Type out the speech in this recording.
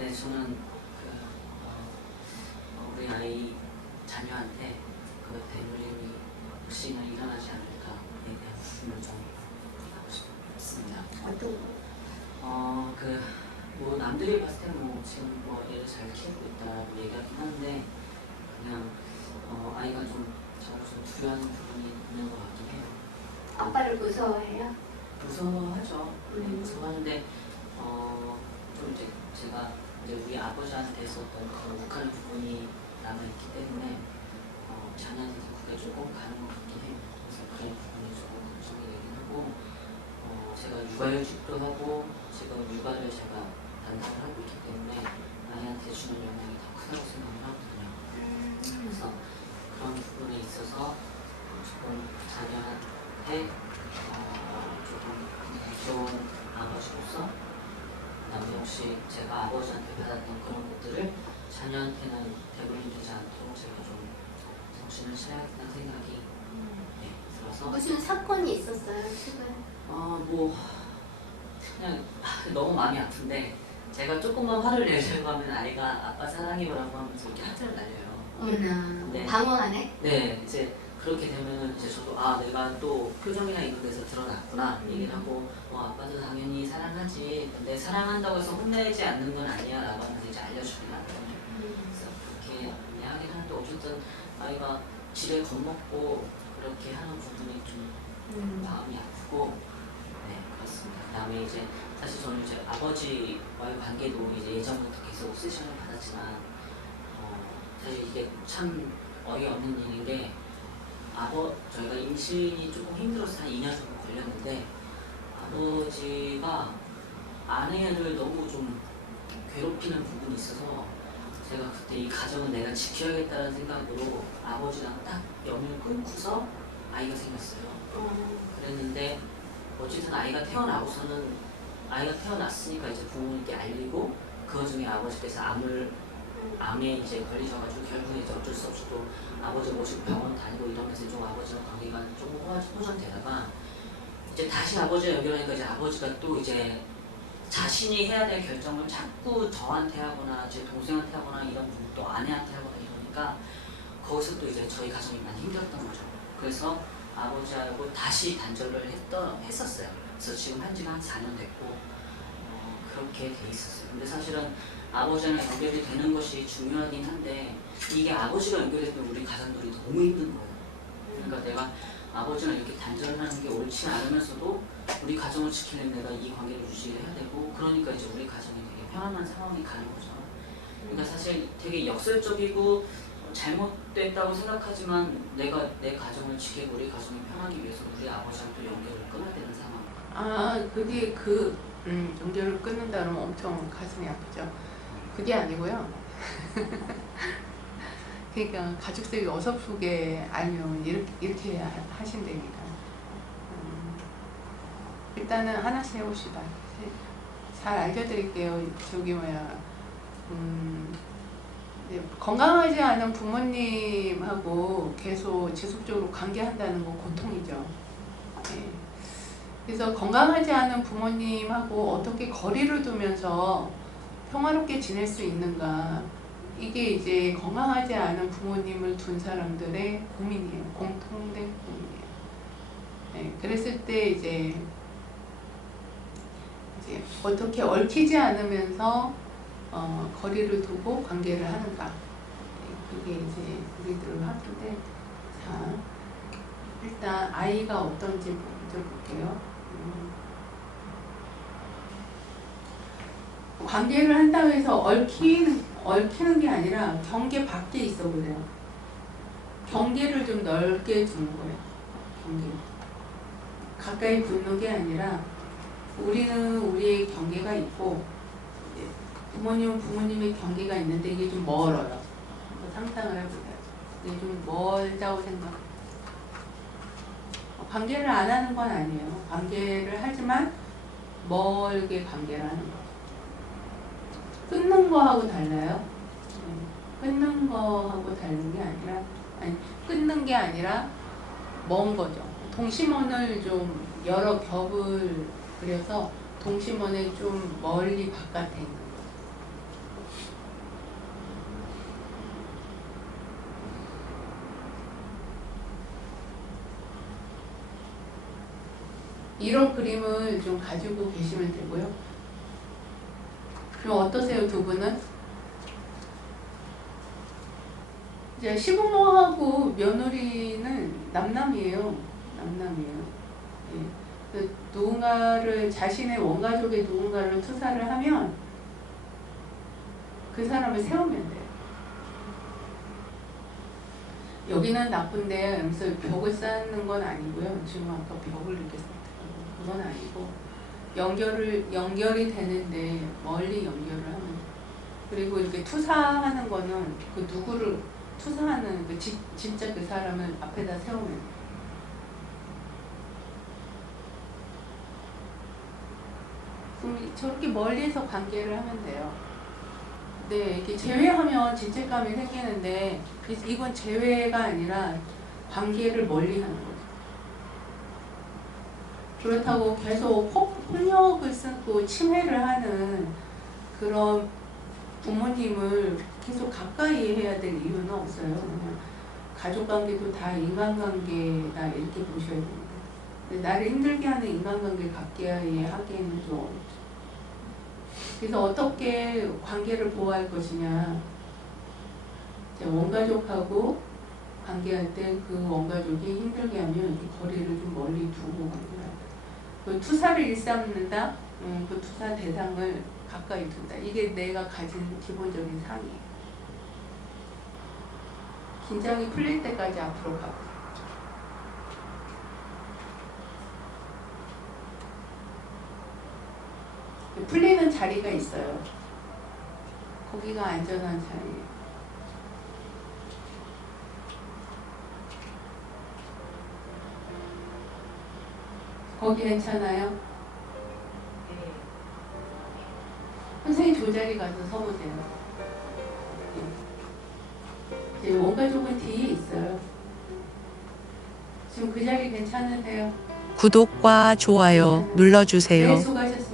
네, 저는 그, 어, 우리 아이 자녀한테 그 대물림이 혹시나 일어나지 않을까 에 대한 부분을 좀 하고 싶습니다. 어떤 어, 그, 뭐, 남들이 봤을 때 뭐, 지금 뭐, 애를 잘 키우고 있다고 얘기하긴 하는데, 그냥, 어, 아이가 좀, 저를 좀 두려워하는 부분이 있는 것 같긴 해요. 아빠를 무서워해요? 무서워하죠. 네, 음. 무서워하는데, 어, 좀 이제 제가 이제 우리 아버지한테서 어떤 그런 욱하는 부분이 남아있기 때문에, 어, 자녀한테서 그게 조금 가는 것 같긴 해요. 그래서 그런 부분이 조금 걱정이 되긴 하고, 어, 제가 육아휴직도 하고, 지금 육아를 제가 담당을 하고 있기 때문에, 아이한테 주는 영향이 더 크다고 생각을 하거든요. 그래서 그런 부분에 있어서 조금 자녀한테 어, 조금 무서운 아버지로서 그다음에 혹시 제가 아버지한테 받았던 그런 것들을 자녀한테는 되돌림 되지 않도록 제가 좀 정신을 차려야겠다는 생각이 네, 들어서 무슨 사건이 있었어요 최근? 아뭐 그냥 아, 너무 마음이 아픈데 제가 조금만 화를 내려고 하면 아이가 아빠 사랑해요라고 하면서 이렇게 하트를 날려요. 어머나 네. 방어하네? 네, 이제 그렇게 되면은 이제 저도 아 내가 또 표정이나 이런 데서 드러났구나 음. 얘기를 하고 어 아빠도 당연히 사랑하지 근데 사랑한다고 해서 혼내지 않는 건 아니야 라고 하면서 이제 알려주긴 하거든요. 그래서 그렇게 이야기를 하는데 어쨌든 아이가 집에 겁먹고 그렇게 하는 부분이 좀 음. 마음이 아프고 네 그렇습니다. 그 다음에 이제 사실 저는 이제 아버지와의 관계도 이제 예전부터 계속 세션을 받았지만 어, 사실 이게 참 어이없는 일인 게 아버 저희가 임신이 조금 힘들어서 한 2년 정도 걸렸는데 아버지가 아내를 너무 좀 괴롭히는 부분이 있어서 제가 그때 이 가정은 내가 지켜야겠다는 생각으로 아버지랑 딱 연을 끊고서 아이가 생겼어요. 어. 그랬는데 어쨌든 아이가 태어나고서는 아이가 태어났으니까 이제 부모님께 알리고 그 와중에 아버지께서 암을 암에 이제 걸리셔가지고 결국에 수 없이 또 아버지 모시고 병원 다니고 이러면서 좀 아버지랑 관계가 조금 호- 호전되다가 이제 다시 아버지와 연결하니까 이제 아버지가 또 이제 자신이 해야 될 결정을 자꾸 저한테 하거나 제 동생한테 하거나 이런 부분 또 아내한테 하거나 이러니까 거기서 또 이제 저희 가정이 많이 힘들었던 거죠. 그래서 아버지하고 다시 단절을 했던, 했었어요. 그래서 지금 한 지가 한 4년 됐고 어, 그렇게 돼 있었어요. 근데 사실은 아버지랑 연결이 되는 것이 중요하긴 한데 이게 아버지가 연결되면 우리 가장들이 너무 힘든 거예요. 그러니까 내가 아버지랑 이렇게 단절을 하는 게 옳지 않으면서도 우리 가정을 지키려면 내가 이 관계를 유지해야 되고 그러니까 이제 우리 가정이 되게 편안한 상황이 가는 거죠. 그러니까 사실 되게 역설적이고 잘못됐다고 생각하지만 내가 내 가정을 지키고 우리 가정이 편하기 위해서 우리 아버지랑 또 연결을 끊어야 되는 상황. 아, 그게 그 음, 연결을 끊는다 그러면 엄청 가슴이 아프죠. 그게 아니고요. 그러니까 가족들이 어설프게 알면 이렇게, 이렇게 하- 하신다니까. 음, 일단은 하나씩 해봅시다. 잘 알려드릴게요. 저기 뭐야. 음, 건강하지 않은 부모님하고 계속 지속적으로 관계한다는 건 고통이죠. 예. 그래서 건강하지 않은 부모님하고 어떻게 거리를 두면서 평화롭게 지낼 수 있는가 이게 이제 건강하지 않은 부모님을 둔 사람들의 고민이에요. 공통된 고민이에요. 네, 그랬을 때 이제 이제 어떻게 얽히지 않으면서 어, 거리를 두고 관계를 하는가. 네, 그게 이제 우리들 학교인데 자 일단 아이가 어떤지 먼저 볼게요. 음. 관계를 한다고 해서 얽히는, 얽히는 게 아니라 경계 밖에 있어 보세요. 경계를 좀 넓게 두는 거예요. 경계. 가까이 붙는 게 아니라 우리는 우리의 경계가 있고 부모님은 부모님의 경계가 있는데 이게 좀 멀어요. 상상을 해보세요. 이게 좀 멀다고 생각. 어, 관계를 안 하는 건 아니에요. 관계를 하지만 멀게 관계를 하는 거. 끊는 거하고 달라요. 끊는 거하고 다른 게 아니라 아니 끊는 게 아니라 먼 거죠. 동심원을 좀 여러 겹을 그려서 동심원의 좀 멀리 바깥에 있는 거죠. 이런 그림을 좀 가지고 계시면 되고요. 그럼 어떠세요 두 분은? 이제 시부모하고 며느리는 남남이에요. 남남이에요. 예. 그 누군가를 자신의 원가족의 누군가를 투사를 하면 그 사람을 세우면 돼요. 여기는 나쁜데 벽을 쌓는 건 아니고요. 지금 아까 벽을 쌓는 그건 아니고 연결을 연결이 되는데 멀리 연결을 하면. 그리고 이렇게 투사하는 거는 그 누구를 투사하는 그 지, 진짜 그 사람을 앞에다 세우면 저렇게 멀리서 관계를 하면 돼요. 네, 이렇게 제외하면 죄책감이 생기는데 이- 이건 제외가 아니라 관계를 멀리 하는 거죠. 그렇다고 계속 폭, 폭력을 쓰고 침해를 하는 그런 부모님을 계속 가까이 해야 될 이유는 없어요. 그냥 가족 관계도 다 인간관계다 이렇게 보셔야 됩니다. 나를 힘들게 하는 인간관계 가까이 하기에는 좀 어렵죠. 그래서 어떻게 관계를 보호할 것이냐. 원가족하고 관계할 때 그 원가족이 힘들게 하면 거리를 좀 멀리 두고 관계를. 그 투사를 일삼는다. 음, 그 투사 대상을 가까이 둔다. 이게 내가 가진 기본적인 상이에요. 긴장이 풀릴 때까지 앞으로 가고. 풀리는 자리가 있어요. 거기가 안전한 자리예요. 거기 괜찮아요? 선생님 저 자리 가서 서보세요. 제 원가족은 뒤에 있어요. 지금 그 자리 괜찮으세요? 구독과 좋아요 눌러주세요. 네, 수고하셨습니다.